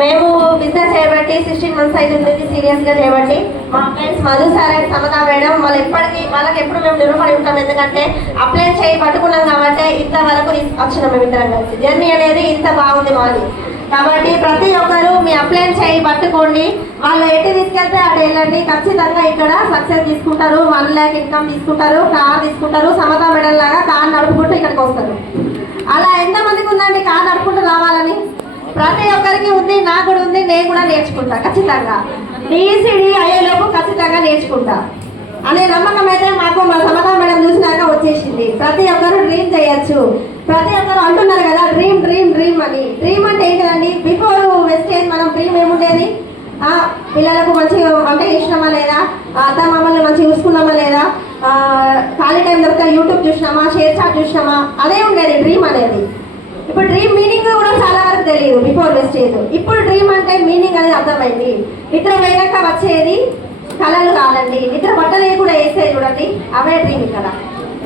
మేము బిజినెస్ చేయబట్టి 16 months అవుతుంది సీరియస్గా చేయబట్టి. మా friends Madhu sir and Samata madam వాళ్ళకి ఎప్పుడు మేము నిలబడి ఉంటాం. ఎందుకంటే అప్లై చేయి పట్టుకున్నాం కాబట్టి ఇంతవరకు వచ్చినాం మేము ఇద్దరం కలిసి. జర్నీ అనేది ఇంత బాగుంది మాది. కాబట్టి ప్రతి ఒక్కరు మీ అప్లై చేయి పట్టుకోండి. వాళ్ళు ఎటు తీసుకెళ్తే అటు వెళ్ళండి. ఖచ్చితంగా ఇక్కడ సక్సెస్ తీసుకుంటారు. 1 lakh ఇన్కమ్ తీసుకుంటారు. కార్ తీసుకుంటారు. సమతా మేడం లాగా కార్ నడుపుకుంటూ ఇక్కడికి వస్తారు. అలా ఎంతమందికి ఉందండి కార్ నడుపుకుంటూ రావాలని? ప్రతి ఒక్కరికి ఉంది. నాకు కూడా ఉంది. నేను కూడా నేర్చుకుంటా ఖచ్చితంగా. డిఈసిడి అయ్యేలోపు ఖచ్చితంగా నేర్చుకుంటా అనే నమ్మకం అయితే మాకు మా సమతా మేడం చూసినాక వచ్చేసింది. ప్రతి ఒక్కరు డ్రీమ్ చేయొచ్చు. ప్రతి ఒక్కరు అంటున్నారు కదా డ్రీమ్ డ్రీమ్ డ్రీమ్ అని. డ్రీమ్ అంటే ఏంటిదండి? బిఫోర్ వెస్టేజ్ మనం డ్రీమ్ ఏముండేది? పిల్లలకు మంచిగా వంట చేసినామా లేదా, అత్త మామల్ని మంచిగా చూసుకున్నామా లేదా, ఖాళీ టైం దొరికితే యూట్యూబ్ చూసినామా, షేర్ చాట్ చూసినామా, అదే ఉండేది డ్రీమ్ అనేది. ఇప్పుడు డ్రీమ్ మీనింగ్ కూడా చాలా వరకు తెలియదు బిఫోర్ వెస్టేజ్. ఇప్పుడు డ్రీమ్ అంటే మీనింగ్ అనేది అర్థమైంది. నిద్ర పోయినాక వచ్చేది కళలు కాదండి. నిద్ర బట్టలు కూడా వేస్తాయి చూడండి, అవే డ్రీమ్. ఇక్కడ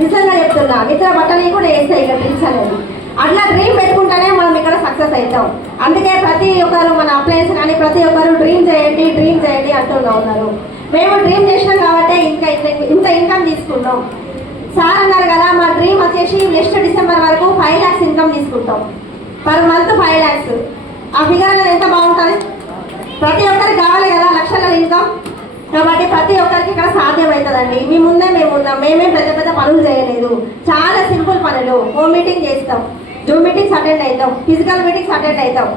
నిజంగా చెప్తున్నా, నిద్ర బట్టలు కూడా వేస్తాయి ఇక్కడ డ్రీమ్స్ అనేది. అట్లా డ్రీమ్ పెట్టుకుంటేనే మనం ఇక్కడ సక్సెస్ అవుతాం. అందుకే ప్రతి ఒక్కరు మన అప్లయన్స్ కానీ ప్రతి ఒక్కరు డ్రీమ్ చేయండి డ్రీమ్ చేయండి అంటూనే ఉన్నారు. మేము డ్రీమ్ చేసినాం కాబట్టి ఇంత ఇన్కమ్ తీసుకుంటాం. సార్ అన్నారు కదా మా డ్రీమ్ వచ్చేసి నెక్స్ట్ డిసెంబర్ వరకు 5 lakhs ఇన్కమ్ తీసుకుంటాం. Per month 5 lakhs. ఆ ఫిగర్ అనేది ఎంత బాగుంటుంది? ప్రతి ఒక్కరికి కావాలి కదా లక్షల ఇన్కమ్. కాబట్టి ప్రతి ఒక్కరికి ఇక్కడ సాధ్యమవుతుందండి. మీ ముందే మేము ఉన్నాం. మేమే పెద్ద పెద్ద పనులు చేయలేదు. చాలా సింపుల్ పనులు. హోమ్ మీటింగ్ చేస్తాం, జూమ్ మీటింగ్స్ అటెండ్ అవుతాం, ఫిజికల్ మీటింగ్స్ అటెండ్ అవుతాం.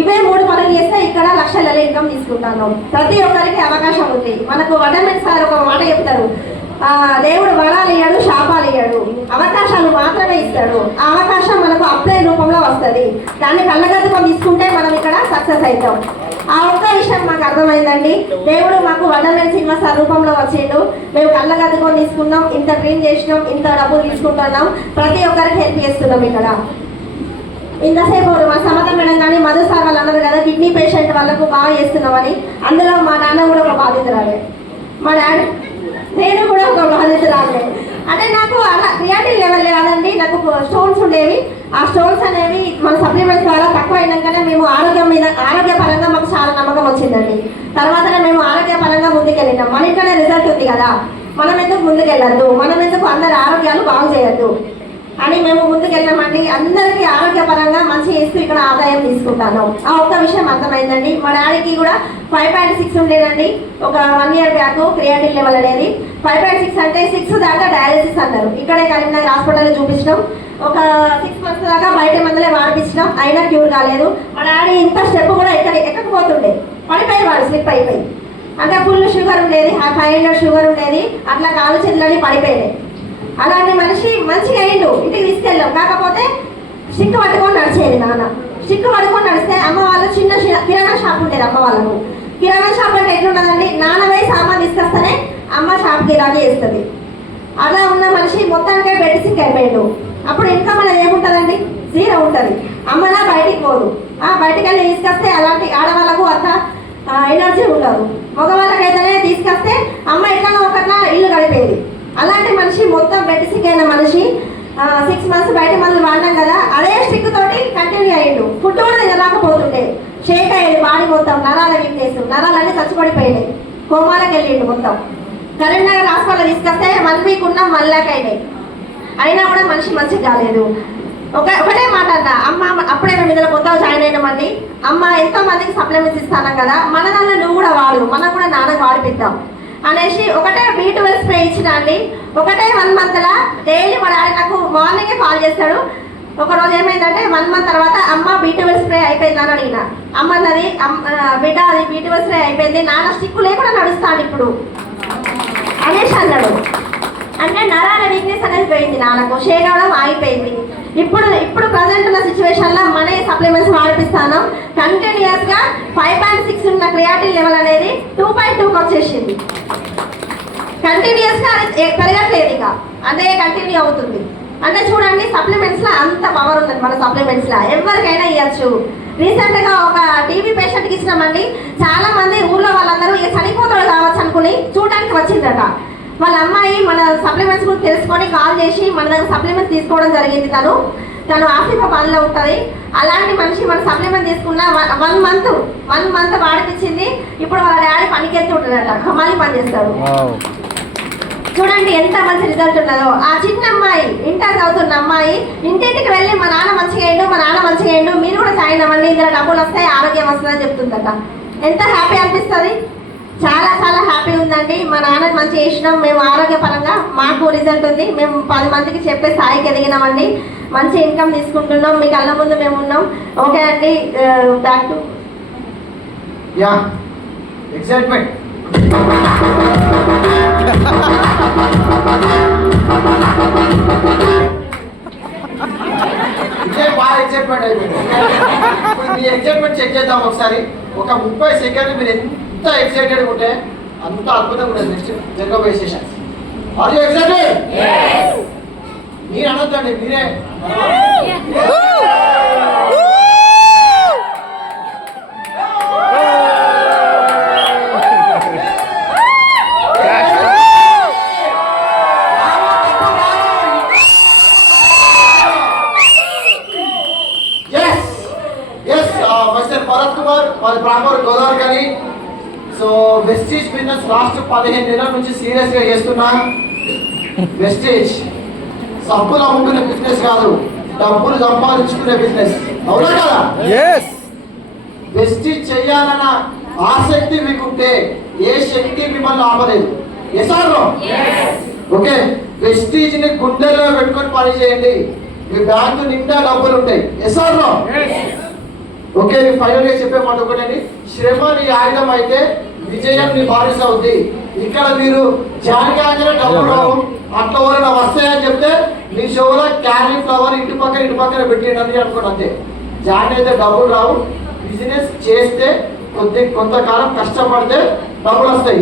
ఇవే 3 పనులు చేస్తే ఇక్కడ లక్షల ఇన్కమ్ తీసుకుంటాను. ప్రతి ఒక్కరికి అవకాశం ఉంది. మనకు వడమెన్ సార్ ఒక మాట చెప్తారు, దేవుడు వరాలు ఇయ్యాడు శాపాలు ఇయ్యాడు, అవకాశాలు మాత్రమే ఇస్తాడు. ఆ అవకాశం మనకు అప్లై రూపంలో వస్తుంది. దాన్ని కళ్ళగద్దుకొని తీసుకుంటే మనం ఇక్కడ సక్సెస్ అవుతాం. ఆ ఒక్క విషయం మాకు అర్థమైందండి. దేవుడు మాకు వడమెన్ సినిమా సార్ రూపంలో వచ్చిండు. మేము కళ్ళగద్దుకొని తీసుకున్నాం, ఇంత డ్రీమ్ చేసినాం, ఇంత డబ్బులు తీసుకుంటున్నాం. ప్రతి ఒక్కరికి హెల్ప్ చేస్తున్నాం. ఇక్కడ ఇంతసేపు మా సమతా మేడం కానీ మధు సార్ వాళ్ళు అన్నారు కదా కిడ్నీ పేషెంట్ వాళ్ళకు బాగా చేస్తున్నామని. అందులో మా నాన్న కూడా ఒక బాధితురాలే, మా డాడీ నేను కూడా ఒక బాధితురాలే. అంటే నాకు అలా క్రియాటివ్ లెవెల్ కాదండి, నాకు స్టోన్స్ ఉండేవి. ఆ స్టోన్స్ అనేవి మన సప్లిమెంట్స్ ద్వారా తక్కువ అయినాకనే మేము ఆరోగ్యపరంగా మాకు చాలా నమ్మకం వచ్చిందండి. తర్వాతనే మేము ఆరోగ్యపరంగా ముందుకెళ్ళినాం. మన ఇంట్లోనే రిజల్ట్ ఉంది కదా, మనం ఎందుకు ముందుకెళ్ళద్దు, మనం ఎందుకు అందరి ఆరోగ్యాలు బాగు చేయొద్దు అని మేము ముందుకెళ్ళామండి. అందరికీ ఆరోగ్యపరంగా మంచి చేస్తూ ఇక్కడ ఆదాయం తీసుకుంటాను. ఆ ఒక్క విషయం అర్థమైందండి. మా డాడీకి కూడా 5.6 ఉండేదండి ఒక 1 year బ్యాక్ క్రియాటివ్ లెవెల్ అనేది. 5.6 అంటే 6 దాకా డయాలసిస్ అన్నారు. ఇక్కడే కరీంనగర్ హాస్పిటల్లో చూపించినాం. ఒక 6 months దాకా బయట మందులే వాడిపించినాం, అయినా క్యూర్ కాలేదు. మా డాడీ ఇంత స్టెప్ కూడా ఎక్కకపోతుండే, పడిపోయేవాడు స్లిప్ అయిపోయి. అంటే ఫుల్ షుగర్ ఉండేది, 500 షుగర్ ఉండేది. అట్లా కాలు చేతులని పడిపోయాయి. అలాంటి మనిషి మంచిగా అయిండు, ఇంటికి తీసుకెళ్ళాం. కాకపోతే స్టిక్ పట్టుకొని నడిచేది నాన్న. స్టిక్ పట్టుకొని నడిస్తే అమ్మ వాళ్ళు చిన్న కిరాణా షాప్ ఉండేది. అమ్మ వాళ్ళకు కిరాణా షాప్ అంటే ఎట్లుండదండి, నాన్న పోయి సామాన్ తీసుకొస్తేనే అమ్మ షాప్ గిరాకీ చేస్తుంది. అలా ఉన్న మనిషి మొత్తానికే బెడ్ సిక్ అయిపోయాడు. అప్పుడు ఇన్కమ్ అనేది ఏముంటుందండి? 0 ఉంటుంది. అమ్మనా బయటికి పోదు. బయటికి వెళ్ళి తీసుకొస్తే అలాంటి ఆడవాళ్ళకు అంత ఎనర్జీ ఉండదు. మగవాళ్ళకైతేనే తీసుకొస్తే అమ్మ ఎట్లనో ఒకట్లా ఇల్లు గడిపేది. అలాంటి మనిషి మొత్తం బెడ్ సిక్ అయిన మనిషి 6 months బయట మందులు వాడినాం కదా, అదే స్టిక్ తోటి కంటిన్యూ అయ్యిండు. ఫుడ్ కూడా తినలేకపోతుండే, షేక్ అయ్యేది బాడీ మొత్తం, నరాల వీక్నెస్, నరాలన్నీ చచ్చిపడిపోయినాయి. కోమాలకు వెళ్ళిండు మొత్తం. కరీంనగర్ హాస్పిటల్ తీసుకొస్తే 1 week ఉన్నాం, 1 lakh అయినాయి. అయినా కూడా మనిషి మంచిగా కాలేదు. ఒకటే మాట అన్న, అమ్మ అప్పుడే మేము ఇందులో కొత్తగా జాయిన్ అయినామండి. అమ్మ ఎంతో మందికి సప్లిమెంట్స్ ఇస్తాను కదా, మన దానిలో నువ్వు కూడా వాడు, మనం కూడా నాన్నకు వాడిపిద్దాం అనేసి ఒకటే B12 స్ప్రే ఇచ్చిన అండి. ఒకటే 1 month డైలీ మా డాడీ నాకు మార్నింగే కాల్ చేస్తాడు. ఒకరోజు ఏమైందంటే 1 month తర్వాత అమ్మ B12 స్ప్రే అయిపోయింది అని అడిగిన. అమ్మన్నది బిడ్డ అది B12 స్ప్రే అయిపోయింది, నాన్న స్టిక్ లేకుండా నడుస్తాను ఇప్పుడు అనేసి అన్నాడు. అంటే నరాల వీక్నెస్ అనేది పోయింది, నాన్నకు షేక్ అవడం ఆగిపోయింది. ఇప్పుడు ప్రజెంట్ ఉన్న సిచ్యువేషన్లో మనీ సప్లిమెంట్స్ వాడిపిస్తాను. కంటిన్యూస్గా 5.6 ఉన్న క్రియాటిన్ లెవెల్ అనేది 2.2కి వచ్చేసింది. కంటిన్యూస్గా అది పెరగట్లేదు, ఇక అదే కంటిన్యూ అవుతుంది. అంటే చూడండి సప్లిమెంట్స్లో అంత పవర్ ఉంటుంది. మన సప్లిమెంట్స్లో ఎవరికైనా ఇవ్వచ్చు. రీసెంట్గా ఒక టీబీ పేషెంట్కి ఇచ్చినామండి. చాలా మంది ఊళ్ళో వాళ్ళందరూ ఇక చనిపోతాడు కావచ్చు అనుకుని చూడడానికి వచ్చిందట. వాళ్ళ అమ్మాయి మన సప్లిమెంట్స్ గురించి తెలుసుకొని కాల్ చేసి మన దగ్గర సప్లిమెంట్స్ తీసుకోవడం జరిగింది. తను తను ఆసిఫాబాద్లో ఉంటుంది. అలాంటి మనిషి మన సప్లిమెంట్ తీసుకున్న 1 మంత్ వాడిపించింది. ఇప్పుడు వాళ్ళ డాడీ పనికెళ్తూ ఉంటాడట, హమాలి పని చేస్తాడు. చూడండి ఎంత మంచి రిజల్ట్ ఉన్నదో. ఆ చిన్న అమ్మాయి ఇంటర్ చదువుతున్న అమ్మాయి ఇంటింటికి వెళ్ళి మా నాన్న మంచిగా అయ్యిండు, మీరు కూడా సాయం అవ్వండి, ఇందులో డబ్బులు వస్తాయి, ఆరోగ్యం వస్తుందని చెప్తుందట. ఎంత హ్యాపీ అనిపిస్తుంది, చాలా చాలా హ్యాపీ ఉందండి. మా నాన్నకి మంచి చేసినాం, మేము ఆరోగ్యపరంగా మాకు రిజల్ట్ ఉంది, మేము 10 మందికి చెప్పే స్థాయికి ఎదిగినామండి, మంచి ఇన్కమ్ తీసుకుంటున్నాం, మీ కళ్ళ ముందు మేము ఉన్నాం. ఓకే అండి, బ్యాక్ టు ఎక్సైట్మెంట్. బాగా ఎక్సైట్మెంట్ అయిపోయింది. ఇప్పుడు మీ ఎక్సైట్మెంట్ చెక్ చేద్దాం ఒకసారి. ఒక 30 సెకండ్లు మీరు ఎంత ఎక్సైటెడ్ ఉంటే అంత అద్భుతంగా ఉంటుంది నెక్స్ట్ జరగబోయే సెషన్స్. Are you excited? మీరు అనొద్దండి, మీరే. భరత్ కుమార్ వాళ్ళ ప్రాపర్ గోదావరి కానీ. సో వెస్టీజ్ బిజినెస్ లాస్ట్ 15 నెలల నుంచి సీరియస్ గా చేస్తున్నా. వెస్టీజ్ సబ్బులు అమ్ముకునే బిజినెస్ కాదు, డబ్బులు సంపాదించుకునే బిజినెస్. అవునా కదా? వెస్టీజ్ చెయ్యాలన్న ఆసక్తి మీకుంటే ఏ శక్తి మిమ్మల్ని ఆపలేదు. ఓకే, వెస్టీజ్ ని గుండెల్లో పెట్టుకొని పని చేయండి, మీ బ్యాంకు నిండా డబ్బులు ఉంటాయి. ఓకే, ఫైనల్ గా చెప్పే మాట ఒకటండి, శ్రమ నీ ఆయుధం అయితే విజయం నీ బానిస అవుద్ది. ఇక్కడ మీరు జానికాయన డబ్బులు రావు, అట్లా ఎవరైనా వస్తాయని చెప్తే మీ షోలో క్యాలీఫ్లవర్ ఇంటి పక్కన పెట్టిండి అనుకోండి, అంతే. జాయిన్ అయితే డబ్బులు రావు. బిజినెస్ చేస్తే కొంతకాలం కష్టపడితే డబ్బులు వస్తాయి.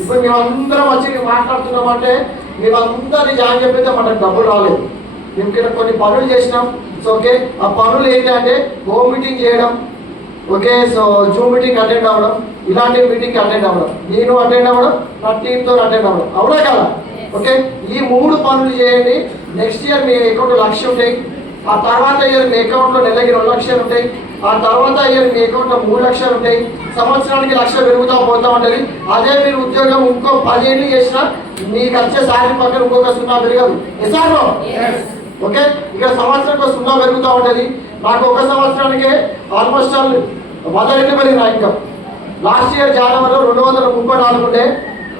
ఇప్పుడు మేమందరం వచ్చి మాట్లాడుతున్నామంటే మేమందరినీ జాయిన్ చెప్పితే మనకు డబ్బులు రాలేదు. మేము ఇక్కడ కొన్ని పనులు చేసినాం. సో ఓకే, ఆ పనులు ఏంటంటే హోమ్ మీటింగ్ చేయడం, okay, so Zoom meeting attend అవ్వడం, ఇలాంటి మీటింగ్ అటెండ్ అవ్వడం, నేను అటెండ్ అవ్వడం, నా టీంతో అటెండ్ అవ్వడం. అవునా కదా? ఓకే, ఈ 3 పనులు చేయండి. నెక్స్ట్ ఇయర్ మీ అకౌంట్ 1 లక్ష ఉంటాయి. ఆ తర్వాత ఇయర్ మీ అకౌంట్లో నెలకి 2 లక్షలు ఉంటాయి. ఆ తర్వాత ఇయర్ మీ అకౌంట్లో 3 లక్షలు ఉంటాయి. సంవత్సరానికి 1 లక్ష పెరుగుతూ పోతూ ఉంటుంది. అదే మీరు ఉద్యోగం ఇంకో 10 ఏళ్ళు చేసినా మీకు వచ్చే శాలరీ పక్కన ఇంకొక 0 పెరగదు. ఓకే, ఇక్కడ సంవత్సరానికి 0 పెరుగుతూ ఉంటుంది. నాకు ఒక సంవత్సరానికి ఆల్మోస్ట్ 100 రెట్లు పెరిగిన ఇన్కమ్. లాస్ట్ ఇయర్ జనవరిలో 234 ఉండే,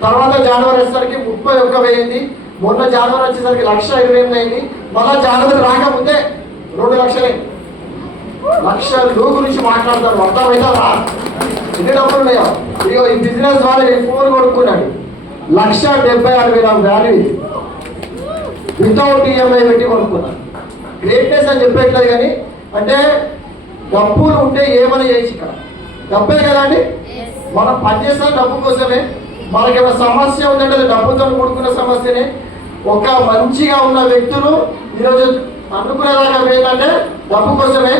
తర్వాత జనవరి వచ్చేసరికి 31,000 అయింది. మొన్న జనవరి వచ్చేసరికి 1,28,000 అయింది. మళ్ళీ జనవరి రాకముందే 2 లక్షలు. లక్షలు గురించి మాట్లాడతాను, అర్థమైందా? ఎన్ని డబ్బులు ఉన్నాయో. ఇదిగో ఈ బిజినెస్ వాళ్ళు ఫోన్ కొనుక్కున్నాడు, 1,76,000 వాల్యూ ఇది. వితౌట్ ఈఎంఐ పెట్టి కొనుక్కున్నాను. గ్రేట్నెస్ అని చెప్పట్లేదు కానీ, అంటే డబ్బులు ఉంటే ఏమైనా చేయొచ్చు. ఇక్కడ డబ్బే కదా అండి, మనం పనిచేస్తాం డబ్బు కోసమే. మనకి ఏమైనా సమస్య ఉందంటే డబ్బుతో కూడుకున్న సమస్యనే. ఒక మంచిగా ఉన్న వ్యక్తులు ఈరోజు అనుకునేదాకా ఏంటంటే డబ్బు కోసమే.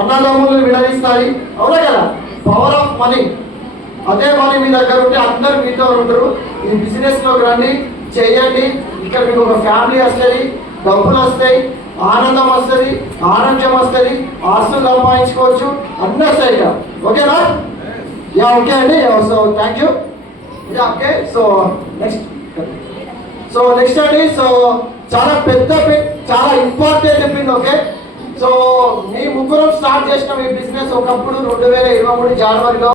అన్నదమ్ములు విడదీస్తాయి. అవునా కదా? Power of money. అదే మనీ మీ దగ్గర ఉంటే అందరు మీతో ఉంటారు. ఈ బిజినెస్లోకి రండి, చేయండి. ఇక్కడ మీకు ఒక ఫ్యామిలీ వస్తుంది, డబ్బులు వస్తాయి, ఆనందం వస్తుంది, ఆరోగ్యం వస్తుంది, ఆస్తులు సంపాదించుకోవచ్చు, అన్నీ వస్తాయి ఇక్కడ. ఓకేనా? ఓకే అండి. So thank you. Okay, so next అండి, సో చాలా చాలా ఇంపార్టెంట్ చెప్పింది. ఓకే, సో మీ ముగ్గురు స్టార్ట్ చేసిన మీ బిజినెస్ ఒకప్పుడు 2023 జనవరిలో